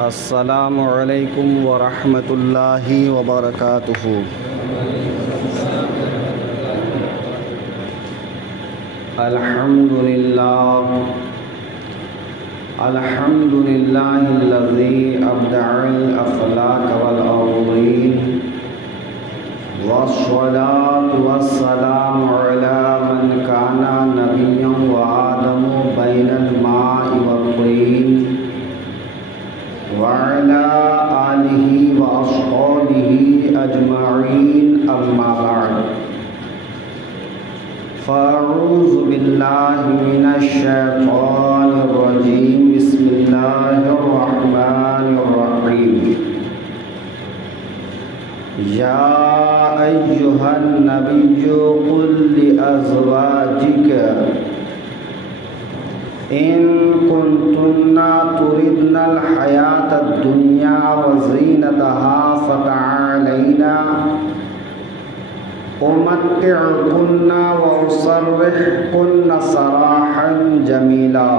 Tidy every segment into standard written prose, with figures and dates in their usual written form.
السلام علیکم ورحمۃ اللہ وبرکاتہ۔ الحمد للہ الذی ابدع الافلاک والارضین والصلاة والسلام علی من کان نبیا وآدم بین الماء والطین وعلى آلہ وأصحابہ اجمعین، اما بعد فاعوذ باللہ من الشیطان الرجیم، بسم اللہ الرحمن الرحیم۔ یا ایہا النبی قل لأزواجک إن كنتن تردن الحياة الدنيا وزينتها فتعالين أمتعكن وأسرحكن سراحا جميلا۔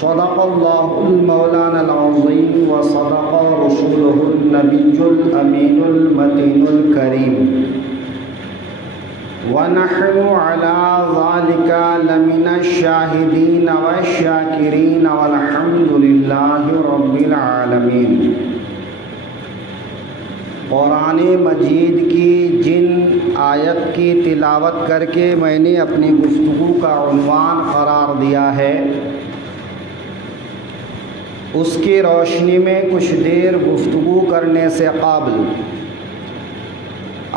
صدق الله المولانا العظيم وصدق رسوله النبي الأمين المتين الكريم، ونحن على ذلك لمن الشاهدين والشاكرين والحمد لله رب العالمين۔ قرآن مجید کی جن آیت کی تلاوت کر کے میں نے اپنی گفتگو کا عنوان قرار دیا ہے، اس کی روشنی میں کچھ دیر گفتگو کرنے سے قبل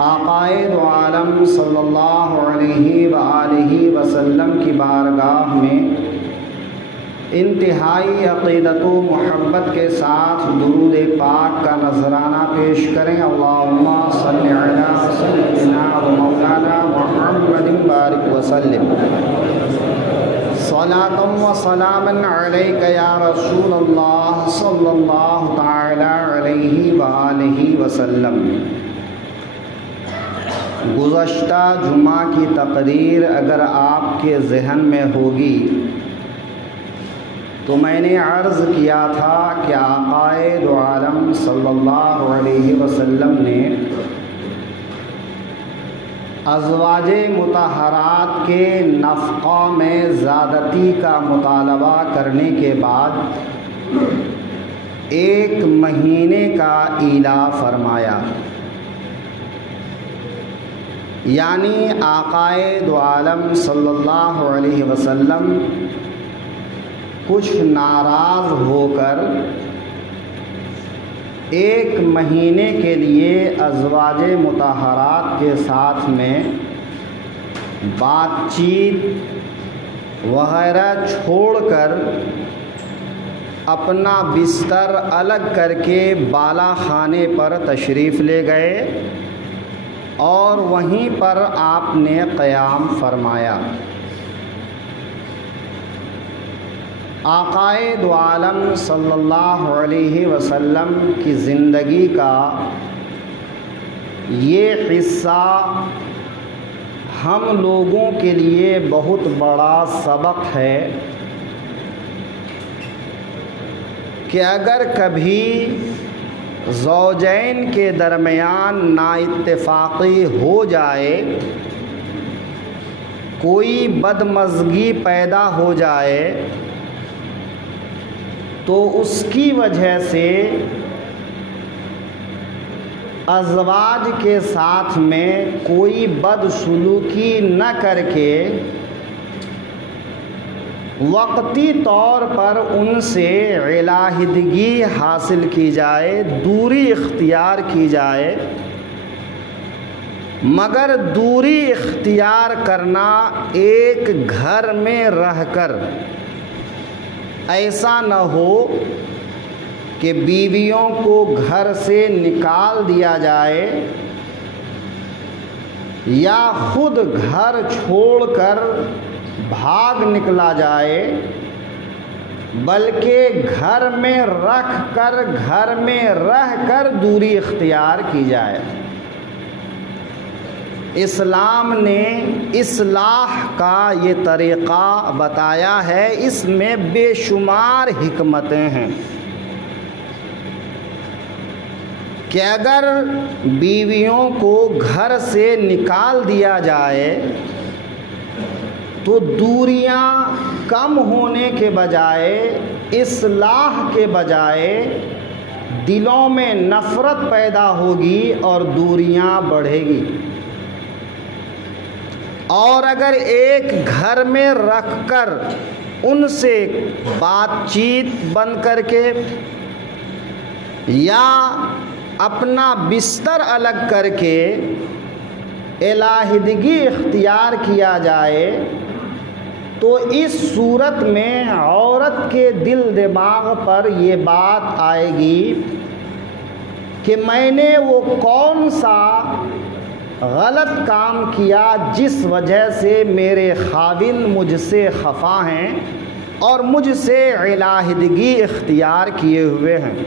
آقائے دو عالم صلی اللہ علیہ وآلہ وسلم کی بارگاہ میں انتہائی عقیدت و محبت کے ساتھ درود پاک کا نذرانہ پیش کریں۔ اللہم صلی علی سیدنا و مولانا محمد بارک وسلم، صلاۃ و سلاما علیک یا رسول اللہ صلی اللہ تعالی علیہ وآلہ وسلم۔ گزشتہ جمعہ کی تقریر اگر آپ کے ذہن میں ہوگی تو میں نے عرض کیا تھا کہ آقائے دو عالم صلی اللہ علیہ وسلم نے ازواج مطہرات کے نفقہ میں زیادتی کا مطالبہ کرنے کے بعد 1 مہینے کا ایلا فرمایا، یعنی آقائے دو عالم صلی اللہ علیہ وسلم کچھ ناراض ہو کر 1 مہینے کے لیے ازواج مطہرات کے ساتھ میں بات چیت وغیرہ چھوڑ کر اپنا بستر الگ کر کے بالا خانے پر تشریف لے گئے اور وہیں پر آپ نے قیام فرمایا۔ آقائے دو عالم صلی اللہ علیہ وسلم کی زندگی کا یہ حصہ ہم لوگوں کے لیے بہت بڑا سبق ہے کہ اگر کبھی زوجین کے درمیان نااتفاقی ہو جائے، کوئی بدمزگی پیدا ہو جائے، تو اس کی وجہ سے ازواج کے ساتھ میں کوئی بدسلوکی نہ کر کے وقتی طور پر ان سے علیحدگی حاصل کی جائے، دوری اختیار کی جائے، مگر دوری اختیار کرنا ایک گھر میں رہ کر ایسا نہ ہو کہ بیویوں کو گھر سے نکال دیا جائے یا خود گھر چھوڑ کر بھاگ نکلا جائے، بلکہ گھر میں رہ کر دوری اختیار کی جائے۔ اسلام نے اصلاح کا یہ طریقہ بتایا ہے، اس میں بے شمار حکمتیں ہیں۔ کہ اگر بیویوں کو گھر سے نکال دیا جائے تو دوریاں کم ہونے کے بجائے، اصلاح کے بجائے دلوں میں نفرت پیدا ہوگی اور دوریاں بڑھے گی۔ اور اگر ایک گھر میں رکھ کر ان سے بات چیت بند کر کے یا اپنا بستر الگ کر کے علیحدگی اختیار کیا جائے تو اس صورت میں عورت کے دل دماغ پر یہ بات آئے گی کہ میں نے وہ کون سا غلط کام کیا جس وجہ سے میرے خاوند مجھ سے خفا ہیں اور مجھ سے علیحدگی اختیار کیے ہوئے ہیں۔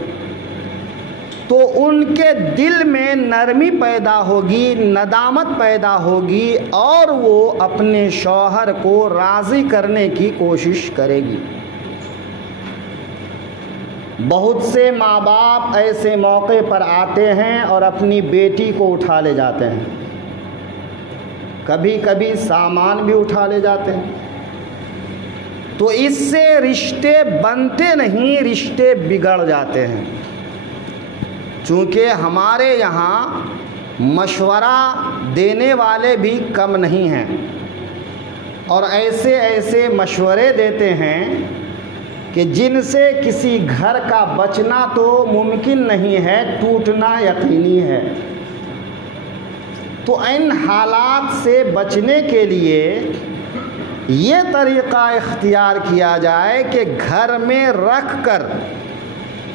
تو ان کے دل میں نرمی پیدا ہوگی، ندامت پیدا ہوگی اور وہ اپنے شوہر کو راضی کرنے کی کوشش کرے گی۔ بہت سے ماں باپ ایسے موقع پر آتے ہیں اور اپنی بیٹی کو اٹھا لے جاتے ہیں، کبھی کبھی سامان بھی اٹھا لے جاتے ہیں، تو اس سے رشتے بنتے نہیں، رشتے بگڑ جاتے ہیں۔ چونکہ ہمارے یہاں مشورہ دینے والے بھی کم نہیں ہیں اور ایسے ایسے مشورے دیتے ہیں کہ جن سے کسی گھر کا بچنا تو ممکن نہیں ہے، ٹوٹنا یقینی ہے۔ تو ان حالات سے بچنے کے لیے یہ طریقہ اختیار کیا جائے کہ گھر میں رکھ کر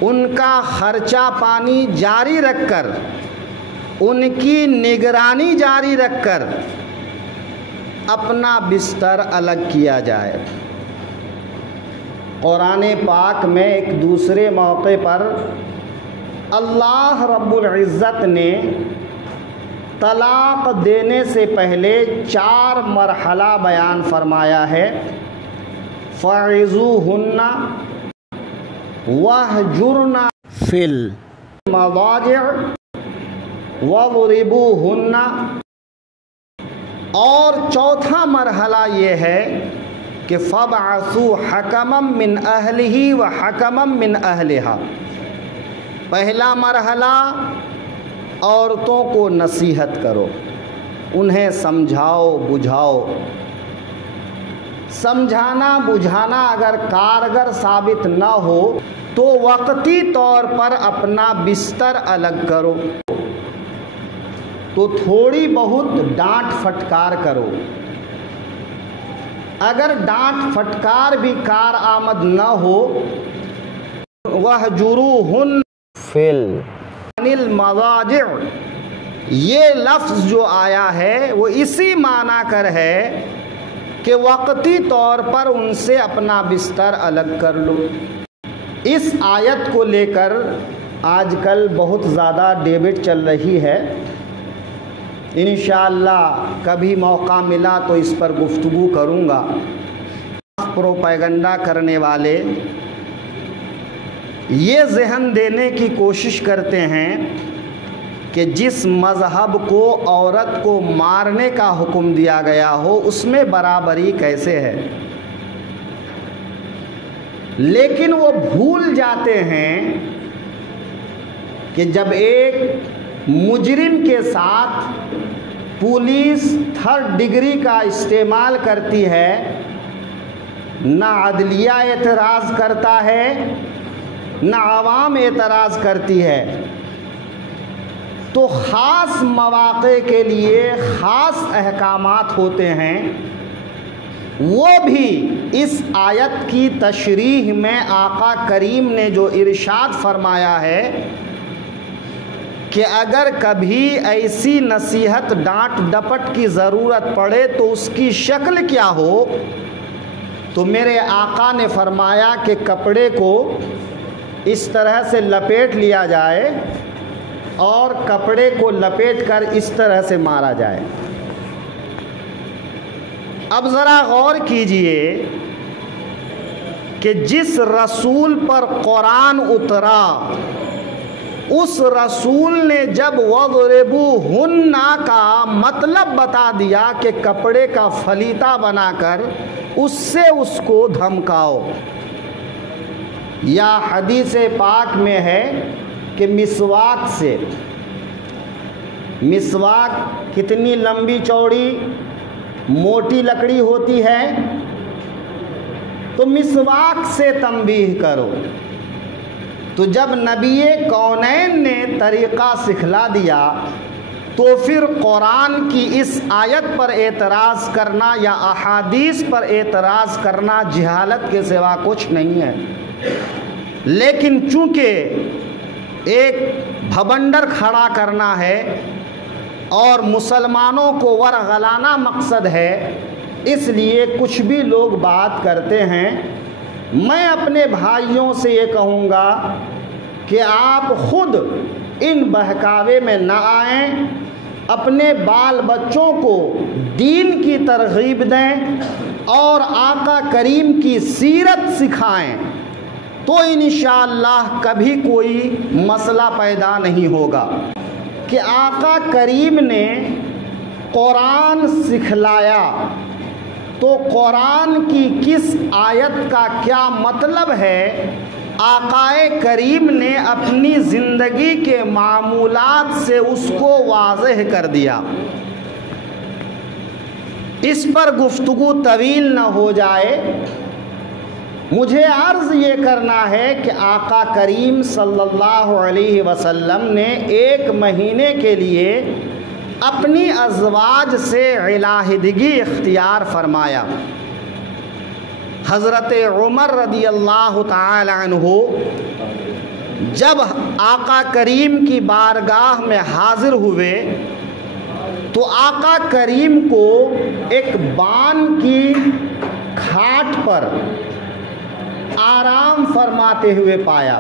ان کا خرچہ پانی جاری رکھ کر، ان کی نگرانی جاری رکھ کر اپنا بستر الگ کیا جائے۔ قرآن پاک میں ایک دوسرے موقع پر اللہ رب العزت نے طلاق دینے سے پہلے 4 مرحلہ بیان فرمایا ہے۔ فَعِظُوهُنَّ وَاهْجُرْنَ فِي الْمَضَاجِعِ وَاضْرِبُوهُنَّ، اور چوتھا مرحلہ یہ ہے کہ فَابْعَثُوا حَكَمًا مِّنْ أَهْلِهِ وَحَكَمًا مِّنْ أَهْلِهَا، پہلا مرحلہ عورتوں کو نصیحت کرو، انہیں سمجھاؤ بجھاؤ۔ سمجھانا بجھانا اگر کارگر ثابت نہ ہو تو وقتی طور پر اپنا بستر الگ کرو، تو تھوڑی بہت ڈانٹ پھٹکار کرو۔ اگر ڈانٹ پھٹکار بھی کارآمد نہ ہو، وَاهْجُرُوهُنَّ فِي الْمَضَاجِعِ، یہ لفظ جو آیا ہے وہ اسی معنی کر ہے کہ وقتی طور پر ان سے اپنا بستر الگ کر لو۔ اس آیت کو لے کر آج کل بہت زیادہ ڈیبیٹ چل رہی ہے، انشاءاللہ کبھی موقع ملا تو اس پر گفتگو کروں گا۔ پروپیگنڈا کرنے والے یہ ذہن دینے کی کوشش کرتے ہیں کہ جس مذہب کو عورت کو مارنے کا حکم دیا گیا ہو اس میں برابری کیسے ہے، لیکن وہ بھول جاتے ہیں کہ جب ایک مجرم کے ساتھ پولیس 3rd ڈگری کا استعمال کرتی ہے، نہ عدلیہ اعتراض کرتا ہے نہ عوام اعتراض کرتی ہے، تو خاص مواقع کے لیے خاص احکامات ہوتے ہیں۔ وہ بھی اس آیت کی تشریح میں آقا کریم نے جو ارشاد فرمایا ہے کہ اگر کبھی ایسی نصیحت ڈانٹ ڈپٹ کی ضرورت پڑے تو اس کی شکل کیا ہو، تو میرے آقا نے فرمایا کہ کپڑے کو اس طرح سے لپیٹ لیا جائے اور کپڑے کو لپیٹ کر اس طرح سے مارا جائے۔ اب ذرا غور کیجئے کہ جس رسول پر قرآن اترا اس رسول نے جب وَضْرِبُوهُنَّ کا مطلب بتا دیا کہ کپڑے کا فلیتا بنا کر اس سے اس کو دھمکاؤ، یا حدیث پاک میں ہے کہ مسواک سے، مسواک کتنی لمبی چوڑی موٹی لکڑی ہوتی ہے، تو مسواک سے تنبیہ کرو۔ تو جب نبی کونین نے طریقہ سکھلا دیا تو پھر قرآن کی اس آیت پر اعتراض کرنا یا احادیث پر اعتراض کرنا جہالت کے سوا کچھ نہیں ہے۔ لیکن چونکہ ایک بھبنڈر کھڑا کرنا ہے اور مسلمانوں کو ورغلانا مقصد ہے، اس لیے کچھ بھی لوگ بات کرتے ہیں۔ میں اپنے بھائیوں سے یہ کہوں گا کہ آپ خود ان بہکاوے میں نہ آئیں، اپنے بال بچوں کو دین کی ترغیب دیں اور آقا کریم کی سیرت سکھائیں، تو انشاءاللہ کبھی کوئی مسئلہ پیدا نہیں ہوگا۔ کہ آقا کریم نے قرآن سکھلایا تو قرآن کی کس آیت کا کیا مطلب ہے، آقا کریم نے اپنی زندگی کے معمولات سے اس کو واضح کر دیا۔ اس پر گفتگو طویل نہ ہو جائے، مجھے عرض یہ کرنا ہے کہ آقا کریم صلی اللہ علیہ وسلم نے 1 مہینے کے لیے اپنی ازواج سے علیحدگی اختیار فرمایا۔ حضرت عمر رضی اللہ تعالی عنہ جب آقا کریم کی بارگاہ میں حاضر ہوئے تو آقا کریم کو ایک بان کی کھاٹ پر آرام فرماتے ہوئے پایا۔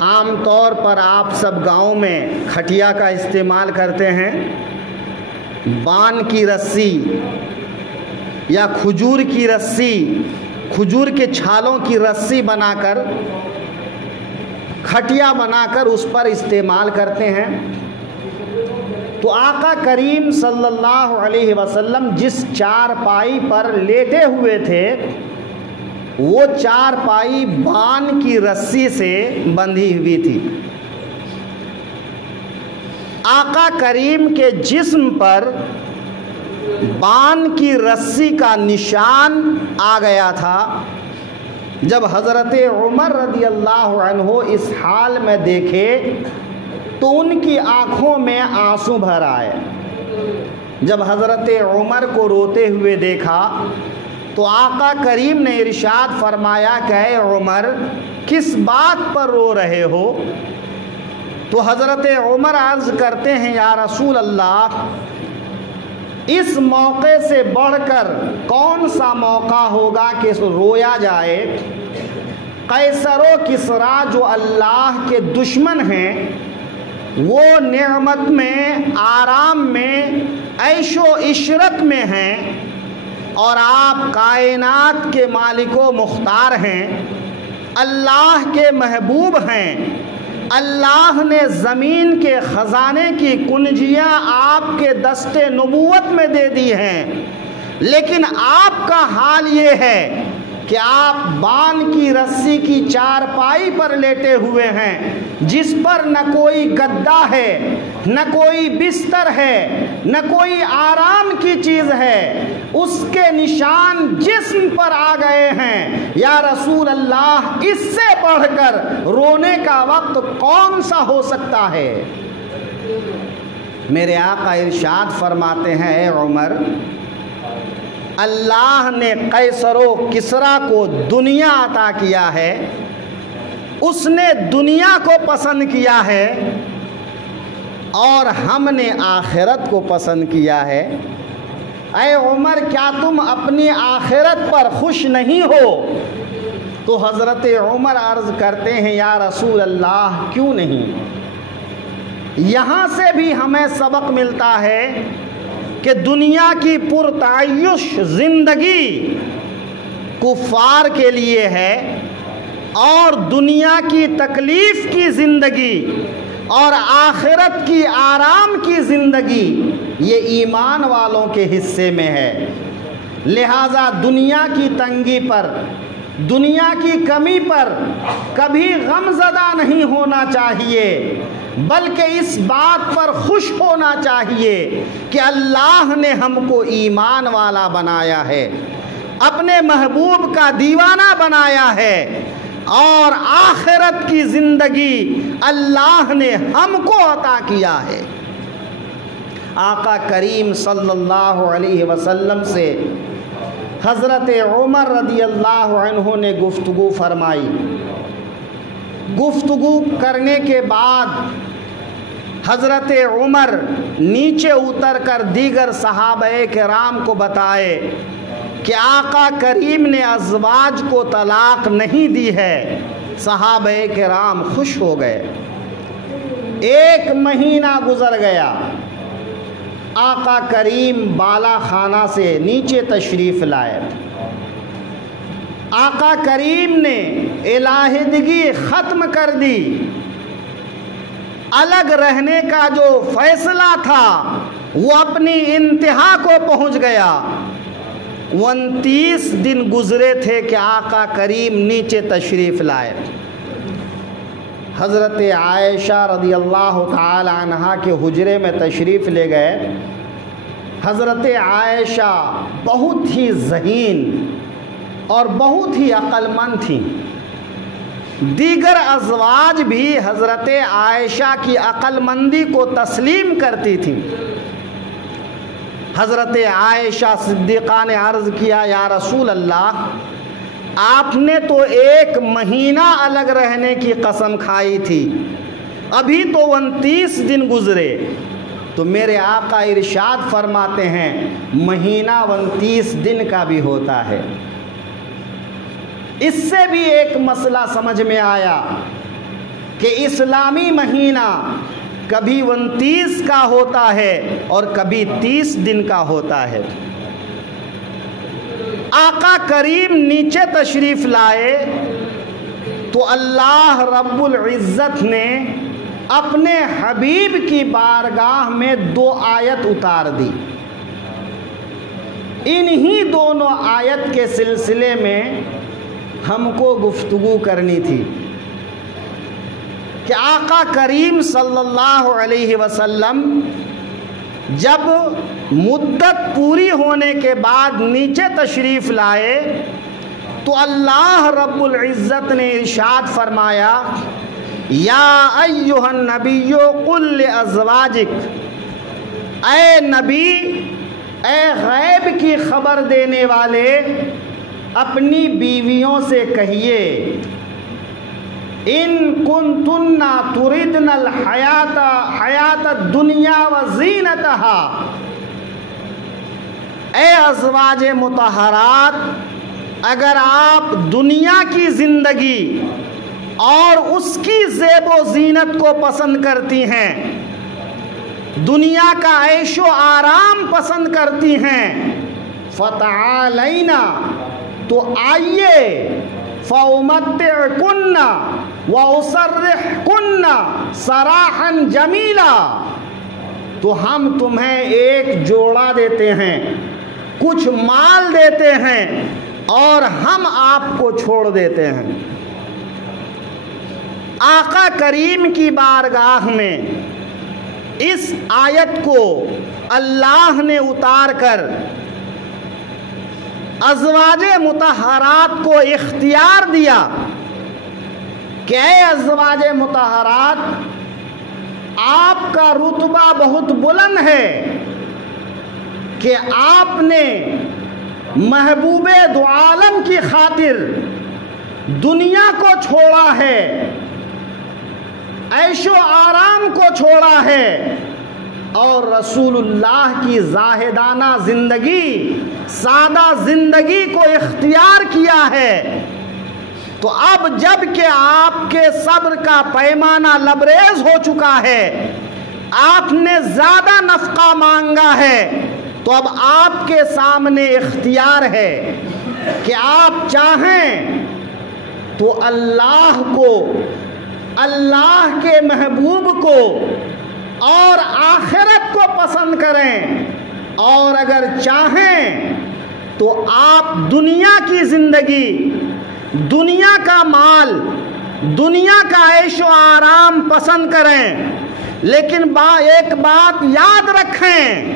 عام طور پر آپ سب گاؤں میں کھٹیا کا استعمال کرتے ہیں، بان کی رسی یا کھجور کی رسی، کھجور کے چھالوں کی رسی بنا کر، کھٹیا بنا کر اس پر استعمال کرتے ہیں۔ تو آقا کریم صلی اللہ علیہ وسلم جس چارپائی پر لیٹے ہوئے تھے وہ چارپائی بان کی رسی سے بندھی ہوئی تھی۔ آقا کریم کے جسم پر بان کی رسی کا نشان آ گیا تھا۔ جب حضرت عمر رضی اللہ عنہ اس حال میں دیکھے تو ان کی آنکھوں میں آنسو بھر آئے۔ جب حضرت عمر کو روتے ہوئے دیکھا تو آقا کریم نے ارشاد فرمایا کہ اے عمر، کس بات پر رو رہے ہو؟ تو حضرت عمر عرض کرتے ہیں یا رسول اللہ، اس موقع سے بڑھ کر کون سا موقع ہوگا کہ رویا جائے؟ قیصر و کسریٰ جو اللہ کے دشمن ہیں وہ نعمت میں، آرام میں، عیش و عشرت میں ہیں، اور آپ کائنات کے مالک و مختار ہیں، اللہ کے محبوب ہیں، اللہ نے زمین کے خزانے کی کنجیاں آپ کے دست نبوت میں دے دی ہیں، لیکن آپ کا حال یہ ہے کہ آپ بان کی رسی کی چارپائی پر لیٹے ہوئے ہیں جس پر نہ کوئی گدا ہے، نہ کوئی بستر ہے، نہ کوئی آرام کی چیز ہے، اس کے نشان جسم پر آ گئے ہیں۔ یا رسول اللہ، اس سے بڑھ کر رونے کا وقت کون سا ہو سکتا ہے؟ میرے آقا ارشاد فرماتے ہیں اے عمر، اللہ نے قیصر و کسریٰ کو دنیا عطا کیا ہے، اس نے دنیا کو پسند کیا ہے اور ہم نے آخرت کو پسند کیا ہے۔ اے عمر، کیا تم اپنی آخرت پر خوش نہیں ہو؟ تو حضرت عمر عرض کرتے ہیں یا رسول اللہ، کیوں نہیں؟ یہاں سے بھی ہمیں سبق ملتا ہے کہ دنیا کی پرتعیش زندگی کفار کے لیے ہے، اور دنیا کی تکلیف کی زندگی اور آخرت کی آرام کی زندگی یہ ایمان والوں کے حصے میں ہے۔ لہٰذا دنیا کی تنگی پر، دنیا کی کمی پر کبھی غم زدہ نہیں ہونا چاہیے، بلکہ اس بات پر خوش ہونا چاہیے کہ اللہ نے ہم کو ایمان والا بنایا ہے، اپنے محبوب کا دیوانہ بنایا ہے، اور آخرت کی زندگی اللہ نے ہم کو عطا کیا ہے۔ آقا کریم صلی اللہ علیہ وسلم سے حضرت عمر رضی اللہ عنہ نے گفتگو فرمائی۔ گفتگو کرنے کے بعد حضرت عمر نیچے اتر کر دیگر صحابہ کرام کو بتائے کہ آقا کریم نے ازواج کو طلاق نہیں دی ہے۔ صحابہ کرام خوش ہو گئے۔ 1 مہینہ گزر گیا، آقا کریم بالا خانہ سے نیچے تشریف لائے۔ آقا کریم نے علیحدگی ختم کر دی، الگ رہنے کا جو فیصلہ تھا وہ اپنی انتہا کو پہنچ گیا۔ 29 دن گزرے تھے کہ آقا کریم نیچے تشریف لائے۔ حضرت عائشہ رضی اللہ تعالی عنہا کے حجرے میں تشریف لے گئے۔ حضرت عائشہ بہت ہی ذہین اور بہت ہی عقل مند تھیں۔ دیگر ازواج بھی حضرت عائشہ کی عقل مندی کو تسلیم کرتی تھیں۔ حضرت عائشہ صدیقہ نے عرض کیا، یا رسول اللہ، آپ نے تو 1 مہینہ الگ رہنے کی قسم کھائی تھی، ابھی تو 29 دن گزرے۔ تو میرے آقا ارشاد فرماتے ہیں مہینہ 29 دن کا بھی ہوتا ہے۔ اس سے بھی ایک مسئلہ سمجھ میں آیا کہ اسلامی مہینہ کبھی 29 کا ہوتا ہے اور کبھی 30 دن کا ہوتا ہے۔ آقا کریم نیچے تشریف لائے تو اللہ رب العزت نے اپنے حبیب کی بارگاہ میں 2 آیت اتار دی۔ انہی دونوں آیت کے سلسلے میں ہم کو گفتگو کرنی تھی کہ آقا کریم صلی اللہ علیہ وسلم جب مدت پوری ہونے کے بعد نیچے تشریف لائے تو اللہ رب العزت نے ارشاد فرمایا، یا ایھا النبی قل لازواجک، اے نبی، اے غیب کی خبر دینے والے، اپنی بیویوں سے کہیے، ان کنتن تردن حیات الدنیا وزینتها، اے ازواج مطہرات، اگر آپ دنیا کی زندگی اور اس کی زیب و زینت کو پسند کرتی ہیں، دنیا کا عیش و آرام پسند کرتی ہیں، فتعالینا، تو آئیے، فَأُمَتِّعْكُنَّ وَأُسَرِّحْكُنَّ سَرَاحًا جَمِيلًا، تو ہم تمہیں ایک جوڑا دیتے ہیں، کچھ مال دیتے ہیں، اور ہم آپ کو چھوڑ دیتے ہیں۔ آقا کریم کی بارگاہ میں اس آیت کو اللہ نے اتار کر ازواج مطہرات کو اختیار دیا کہ اے ازواج مطہرات، آپ کا رتبہ بہت بلند ہے کہ آپ نے محبوب دو عالم کی خاطر دنیا کو چھوڑا ہے، عیش و آرام کو چھوڑا ہے، اور رسول اللہ کی زاہدانہ زندگی، سادہ زندگی کو اختیار کیا ہے۔ تو اب جب کہ آپ کے صبر کا پیمانہ لبریز ہو چکا ہے، آپ نے زیادہ نفقہ مانگا ہے، تو اب آپ کے سامنے اختیار ہے کہ آپ چاہیں تو اللہ کو، اللہ کے محبوب کو اور آخرت کو پسند کریں، اور اگر چاہیں تو آپ دنیا کی زندگی، دنیا کا مال، دنیا کا عیش و آرام پسند کریں، لیکن ایک بات یاد رکھیں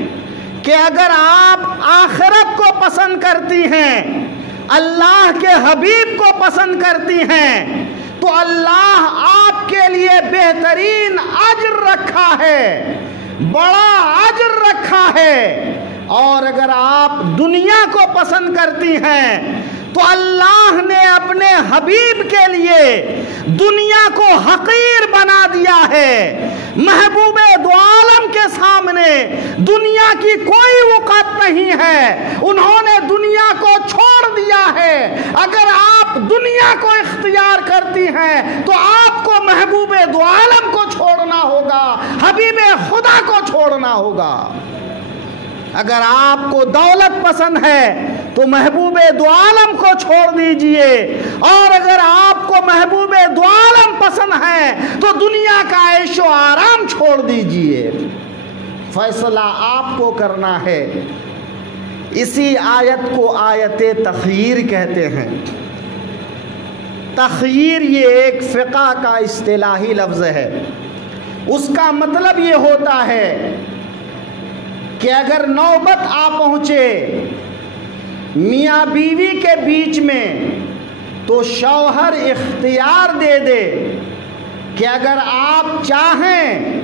کہ اگر آپ آخرت کو پسند کرتی ہیں، اللہ کے حبیب کو پسند کرتی ہیں، تو اللہ آپ کے لیے بہترین اجر رکھا ہے، بڑا اجر رکھا ہے۔ اور اگر آپ دنیا کو پسند کرتی ہیں تو اللہ نے اپنے حبیب کے لیے دنیا کو حقیر بنا دیا ہے۔ محبوب دو عالم کے سامنے دنیا کی کوئی وقت نہیں ہے، انہوں نے دنیا کو چھوڑ دیا ہے۔ اگر آپ دنیا کو اختیار کرتی ہیں تو آپ کو محبوب دو عالم کو چھوڑنا ہوگا، حبیب خدا کو چھوڑنا ہوگا۔ اگر آپ کو دولت پسند ہے تو محبوب دو عالم کو چھوڑ دیجئے، اور اگر آپ کو محبوب دو عالم پسند ہے تو دنیا کا عیش و آرام چھوڑ دیجئے۔ فیصلہ آپ کو کرنا ہے۔ اسی آیت کو آیت تخییر کہتے ہیں۔ تخییر یہ ایک فقہ کا اصطلاحی لفظ ہے۔ اس کا مطلب یہ ہوتا ہے کہ اگر نوبت آ پہنچے میاں بیوی کے بیچ میں تو شوہر اختیار دے دے کہ اگر آپ چاہیں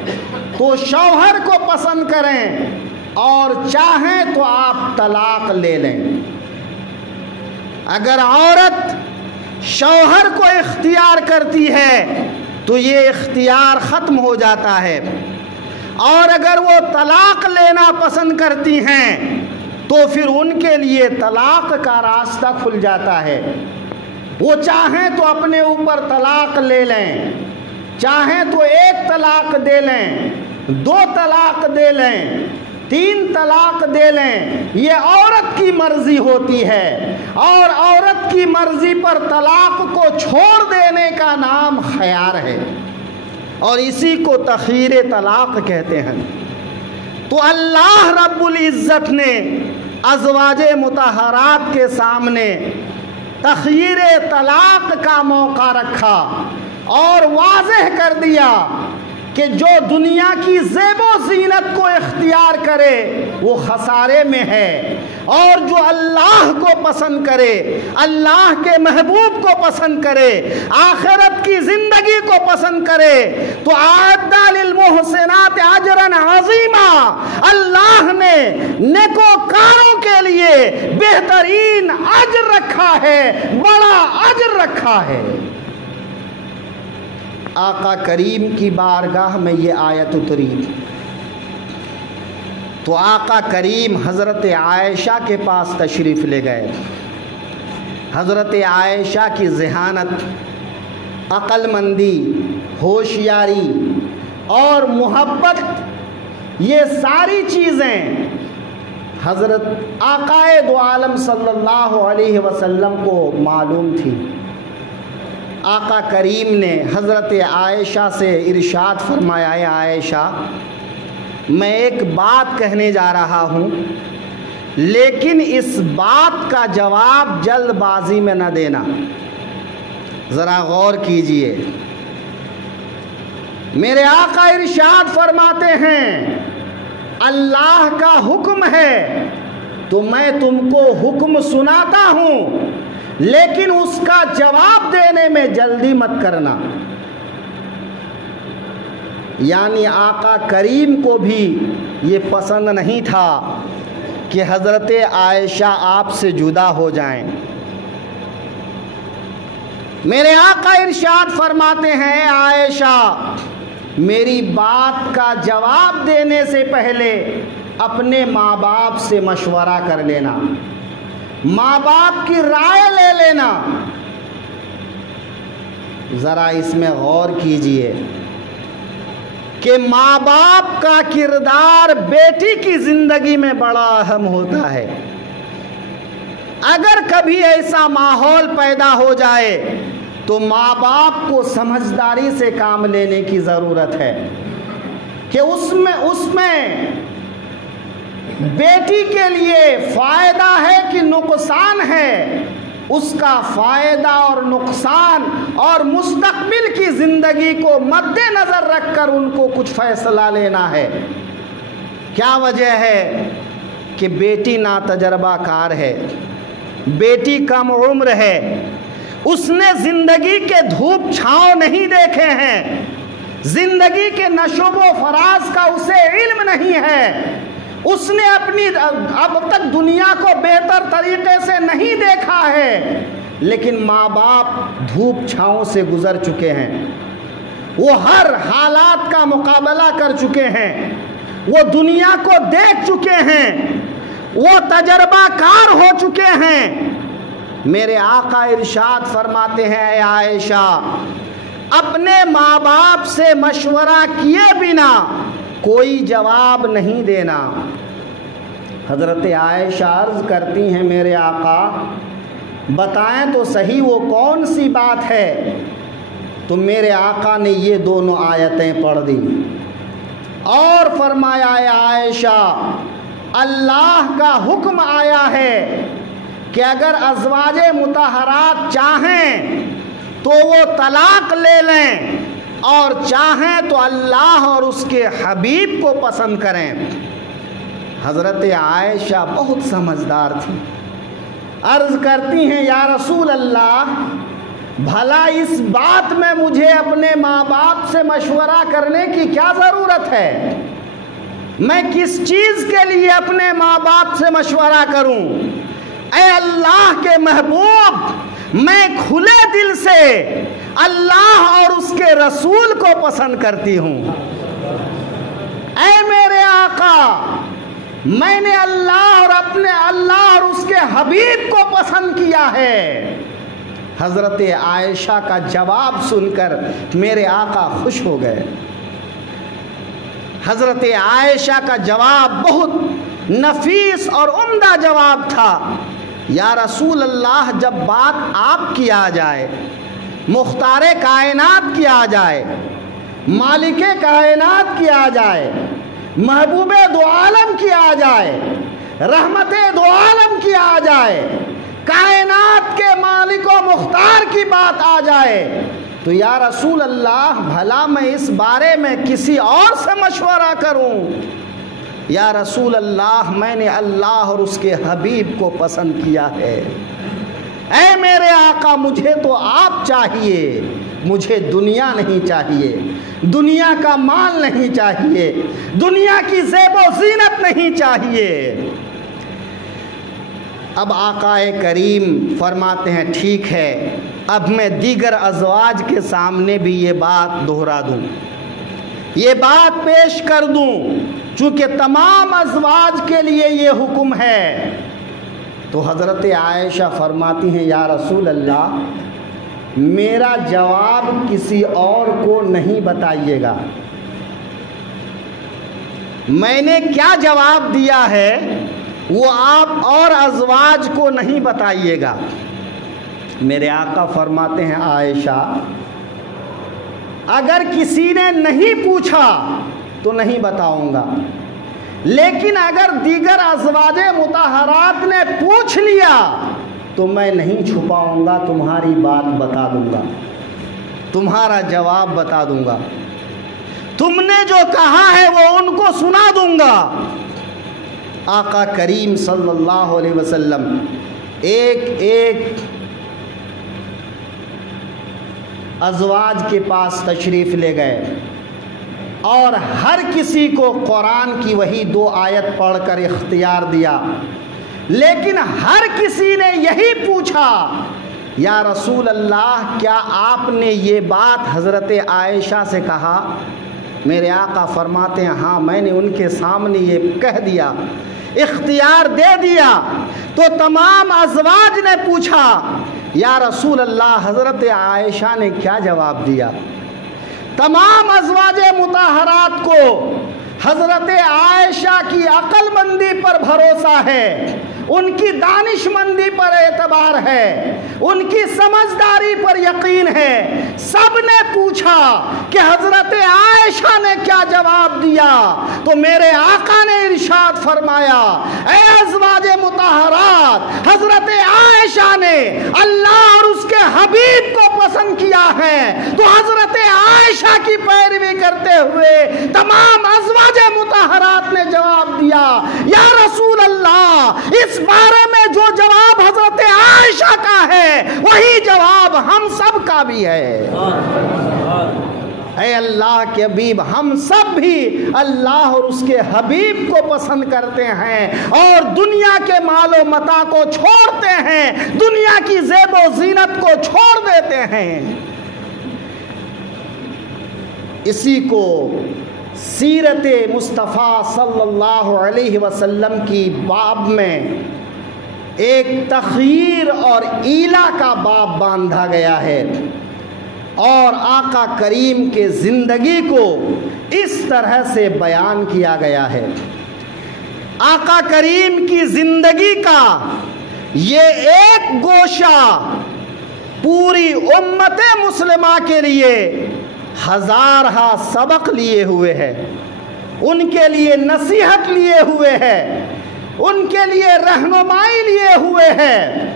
تو شوہر کو پسند کریں اور چاہیں تو آپ طلاق لے لیں۔ اگر عورت شوہر کو اختیار کرتی ہے تو یہ اختیار ختم ہو جاتا ہے، اور اگر وہ طلاق لینا پسند کرتی ہیں تو پھر ان کے لیے طلاق کا راستہ کھل جاتا ہے۔ وہ چاہیں تو اپنے اوپر طلاق لے لیں، چاہیں تو 1 طلاق دے لیں، 2 طلاق دے لیں، 3 طلاق دے لیں، یہ عورت کی مرضی ہوتی ہے، اور عورت کی مرضی پر طلاق کو چھوڑ دینے کا نام خیار ہے، اور اسی کو تخییر طلاق کہتے ہیں۔ تو اللہ رب العزت نے ازواج مطہرات کے سامنے تخییر طلاق کا موقع رکھا اور واضح کر دیا کہ جو دنیا کی زیب و زینت کو اختیار کرے وہ خسارے میں ہے، اور جو اللہ کو پسند کرے، اللہ کے محبوب کو پسند کرے، آخرت کی زندگی کو پسند کرے، تو اعد للمحسنات اجرا عظیما، اللہ نے نیکوکاروں کے لیے بہترین اجر رکھا ہے، بڑا اجر رکھا ہے۔ آقا کریم کی بارگاہ میں یہ آیت اتری تو آقا کریم حضرت عائشہ کے پاس تشریف لے گئے۔ حضرت عائشہ کی ذہانت، عقل مندی، ہوشیاری اور محبت، یہ ساری چیزیں حضرت آقا دو عالم صلی اللہ علیہ وسلم کو معلوم تھی۔ آقا کریم نے حضرت عائشہ سے ارشاد فرمایا، اے عائشہ میں ایک بات کہنے جا رہا ہوں، لیکن اس بات کا جواب جلد بازی میں نہ دینا، ذرا غور کیجئے۔ میرے آقا ارشاد فرماتے ہیں اللہ کا حکم ہے تو میں تم کو حکم سناتا ہوں، لیکن اس کا جواب دینے میں جلدی مت کرنا۔ یعنی آقا کریم کو بھی یہ پسند نہیں تھا کہ حضرت عائشہ آپ سے جدا ہو جائیں۔ میرے آقا ارشاد فرماتے ہیں، اے عائشہ میری بات کا جواب دینے سے پہلے اپنے ماں باپ سے مشورہ کر لینا، ماں باپ کی رائے لے لینا۔ ذرا اس میں غور کیجئے کہ ماں باپ کا کردار بیٹی کی زندگی میں بڑا اہم ہوتا ہے۔ اگر کبھی ایسا ماحول پیدا ہو جائے تو ماں باپ کو سمجھداری سے کام لینے کی ضرورت ہے کہ اس میں بیٹی کے لیے فائدہ ہے کہ نقصان ہے، اس کا فائدہ اور نقصان اور مستقبل کی زندگی کو مد نظر رکھ کر ان کو کچھ فیصلہ لینا ہے۔ کیا وجہ ہے کہ بیٹی ناتجربہ کار ہے، بیٹی کم عمر ہے، اس نے زندگی کے دھوپ چھاؤں نہیں دیکھے ہیں، زندگی کے نشوب و فراز کا اسے علم نہیں ہے، اس نے اب تک دنیا کو بہتر طریقے سے نہیں دیکھا ہے، لیکن ماں باپ دھوپ چھاؤں سے گزر چکے ہیں، وہ ہر حالات کا مقابلہ کر چکے ہیں، وہ دنیا کو دیکھ چکے ہیں، وہ تجربہ کار ہو چکے ہیں۔ میرے آقا ارشاد فرماتے ہیں، اے عائشہ، اپنے ماں باپ سے مشورہ کیے بنا کوئی جواب نہیں دینا۔ حضرت عائشہ عرض کرتی ہیں، میرے آقا بتائیں تو صحیح وہ کون سی بات ہے؟ تو میرے آقا نے یہ دونوں آیتیں پڑھ دی اور فرمایا، اے عائشہ، اللہ کا حکم آیا ہے کہ اگر ازواج مطہرات چاہیں تو وہ طلاق لے لیں اور چاہیں تو اللہ اور اس کے حبیب کو پسند کریں۔ حضرت عائشہ بہت سمجھدار تھی، عرض کرتی ہیں، یا رسول اللہ، بھلا اس بات میں مجھے اپنے ماں باپ سے مشورہ کرنے کی کیا ضرورت ہے؟ میں کس چیز کے لیے اپنے ماں باپ سے مشورہ کروں؟ اے اللہ کے محبوب، میں کھلے دل سے اللہ اور اس کے رسول کو پسند کرتی ہوں۔ اے میرے آقا، میں نے اللہ اور اس کے حبیب کو پسند کیا ہے۔ حضرت عائشہ کا جواب سن کر میرے آقا خوش ہو گئے۔ حضرت عائشہ کا جواب بہت نفیس اور عمدہ جواب تھا۔ یا رسول اللہ، جب بات آپ کی آ جائے، مختار کائنات کی آ جائے، مالک کائنات کی آ جائے، محبوب دو عالم کی آ جائے، رحمت دو عالم کی آ جائے، کائنات کے مالک و مختار کی بات آ جائے، تو یا رسول اللہ، بھلا میں اس بارے میں کسی اور سے مشورہ کروں؟ یا رسول اللہ، میں نے اللہ اور اس کے حبیب کو پسند کیا ہے۔ اے میرے آقا، مجھے تو آپ چاہیے، مجھے دنیا نہیں چاہیے، دنیا کا مال نہیں چاہیے، دنیا کی زیب و زینت نہیں چاہیے۔ اب آقا کریم فرماتے ہیں، ٹھیک ہے، اب میں دیگر ازواج کے سامنے بھی یہ بات دہرا دوں، یہ بات پیش کر دوں، چونکہ تمام ازواج کے لیے یہ حکم ہے۔ تو حضرت عائشہ فرماتی ہیں، یا رسول اللہ، میرا جواب کسی اور کو نہیں بتائیے گا۔ میں نے کیا جواب دیا ہے وہ آپ اور ازواج کو نہیں بتائیے گا۔ میرے آقا فرماتے ہیں، عائشہ، اگر کسی نے نہیں پوچھا تو نہیں بتاؤں گا، لیکن اگر دیگر ازواج مطہرات نے پوچھ لیا تو میں نہیں چھپاؤں گا، تمہاری بات بتا دوں گا، تمہارا جواب بتا دوں گا، تم نے جو کہا ہے وہ ان کو سنا دوں گا۔ آقا کریم صلی اللہ علیہ وسلم ایک ایک ازواج کے پاس تشریف لے گئے اور ہر کسی کو قرآن کی وہی 2 آیت پڑھ کر اختیار دیا، لیکن ہر کسی نے یہی پوچھا، یا رسول اللہ، کیا آپ نے یہ بات حضرت عائشہ سے کہا؟ میرے آقا فرماتے ہیں، ہاں، میں نے ان کے سامنے یہ کہہ دیا، اختیار دے دیا۔ تو تمام ازواج نے پوچھا، یا رسول اللہ، حضرت عائشہ نے کیا جواب دیا؟ تمام ازواج مطہرات کو حضرت عائشہ کی عقل مندی پر بھروسہ ہے، ان کی دانش مندی پر اعتبار ہے، ان کی سمجھداری پر یقین ہے۔ سب نے پوچھا کہ حضرت عائشہ نے کیا جواب دیا، تو میرے آقا نے ارشاد فرمایا، اے ازواج مطہرات، حضرت عائشہ نے اللہ اور اس کے حبیب کو پسند کیا ہے، تو حضرت عائشہ کی پیروی کرتے ہوئے تمام ازواج مطہرات نے جواب دیا، یا رسول اللہ، اس بارے میں جو جواب حضرت عائشہ کا ہے وہی جواب ہم سب کا بھی ہے۔ اے اللہ کے حبیب، ہم سب بھی اللہ اور اس کے حبیب کو پسند کرتے ہیں اور دنیا کے مال و متاع کو چھوڑتے ہیں، دنیا کی زیب و زینت کو چھوڑ دیتے ہیں۔ اسی کو سیرت مصطفیٰ صلی اللہ علیہ وسلم کی باب میں ایک تخیر اور ایلا کا باب باندھا گیا ہے، اور آقا کریم کے زندگی کو اس طرح سے بیان کیا گیا ہے۔ آقا کریم کی زندگی کا یہ ایک گوشہ پوری امت مسلمہ کے لیے ہزارہا سبق لیے ہوئے ہے، ان کے لیے نصیحت لیے ہوئے ہے، ان کے لیے رہنمائی لیے ہوئے ہے،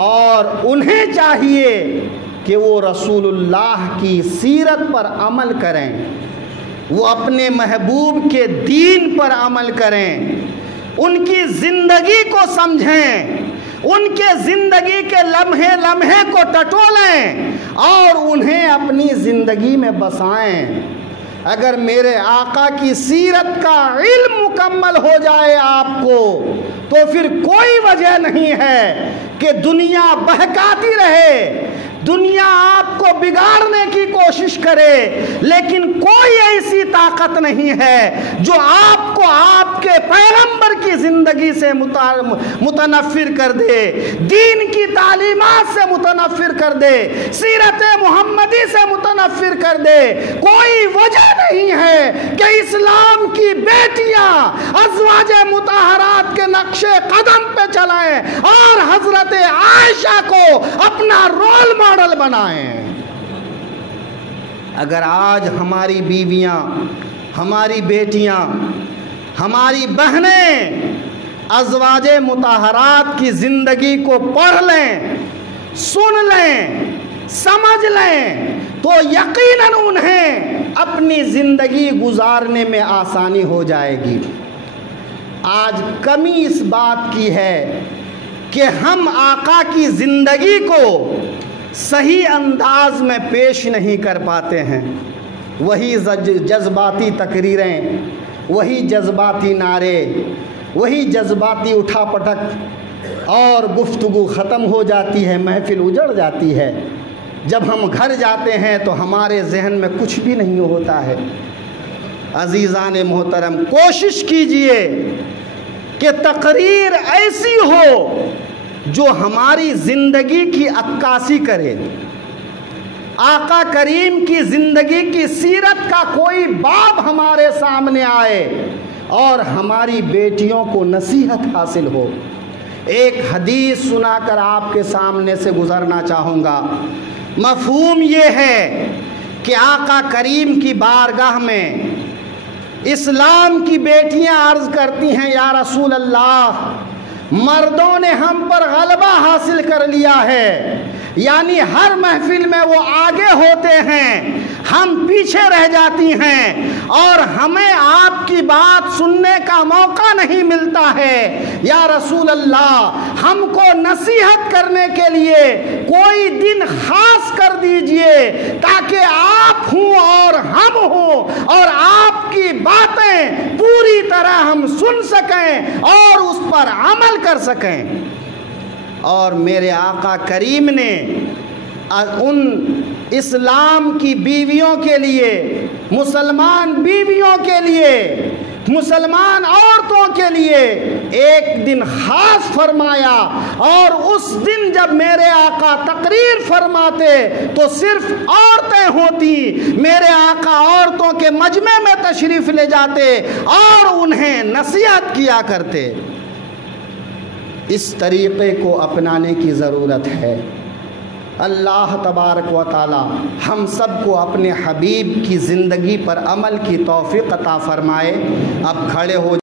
اور انہیں چاہیے کہ وہ رسول اللہ کی سیرت پر عمل کریں، وہ اپنے محبوب کے دین پر عمل کریں، ان کی زندگی کو سمجھیں، ان کے زندگی کے لمحے لمحے کو ٹٹولیں اور انہیں اپنی زندگی میں بسائیں۔ اگر میرے آقا کی سیرت کا علم مکمل ہو جائے آپ کو، تو پھر کوئی وجہ نہیں ہے کہ دنیا بہکاتی رہے، دنیا آپ کو بگاڑنے کی کوشش کرے، لیکن کوئی ایسی طاقت نہیں ہے جو آپ کو آپ کے پیغمبر کی زندگی سے متنفر کر دے، دین کی تعلیمات سے متنفر کر دے، سیرت محمدی سے متنفر کر دے۔ کوئی وجہ نہیں ہے کہ اسلام کی بیٹیاں ازواج مطہرات کے نقش قدم پہ چلائیں اور حضرت عائشہ کو اپنا رول ماڈل بنائیں۔ اگر آج ہماری بیویاں، ہماری بیٹیاں، ہماری بہنیں ازواج مطہرات کی زندگی کو پڑھ لیں، سن لیں، سمجھ لیں، تو یقیناً انہیں اپنی زندگی گزارنے میں آسانی ہو جائے گی۔ آج کمی اس بات کی ہے کہ ہم آقا کی زندگی کو صحیح انداز میں پیش نہیں کر پاتے ہیں۔ وہی جذباتی تقریریں، وہی جذباتی نعرے، وہی جذباتی اٹھا پٹک، اور گفتگو ختم ہو جاتی ہے، محفل اجڑ جاتی ہے۔ جب ہم گھر جاتے ہیں تو ہمارے ذہن میں کچھ بھی نہیں ہوتا ہے۔ عزیزان محترم، کوشش کیجئے کہ تقریر ایسی ہو جو ہماری زندگی کی عکاسی کرے، آقا کریم کی زندگی کی سیرت کا کوئی باب ہمارے سامنے آئے اور ہماری بیٹیوں کو نصیحت حاصل ہو۔ ایک حدیث سنا کر آپ کے سامنے سے گزرنا چاہوں گا۔ مفہوم یہ ہے کہ آقا کریم کی بارگاہ میں اسلام کی بیٹیاں عرض کرتی ہیں، یا رسول اللہ، مردوں نے ہم پر غلبہ حاصل کر لیا ہے، یعنی ہر محفل میں وہ آگے ہوتے ہیں، ہم پیچھے رہ جاتی ہیں، اور ہمیں آپ کی بات سننے کا موقع نہیں ملتا ہے۔ یا رسول اللہ، ہم کو نصیحت کرنے کے لیے کوئی دن خاص کر دیجئے تاکہ آپ ہوں اور ہم ہوں، اور آپ کی باتیں پوری طرح ہم سن سکیں اور اس پر عمل کر سکیں۔ اور میرے آقا کریم نے ان اسلام کی بیویوں کے لیے، مسلمان بیویوں کے لیے مسلمان عورتوں کے لیے ایک دن خاص فرمایا، اور اس دن جب میرے آقا تقریر فرماتے تو صرف عورتیں ہوتی، میرے آقا عورتوں کے مجمع میں تشریف لے جاتے اور انہیں نصیحت کیا کرتے۔ اس طریقے کو اپنانے کی ضرورت ہے۔ اللہ تبارک و تعالی ہم سب کو اپنے حبیب کی زندگی پر عمل کی توفیق عطا فرمائے۔ اب کھڑے ہو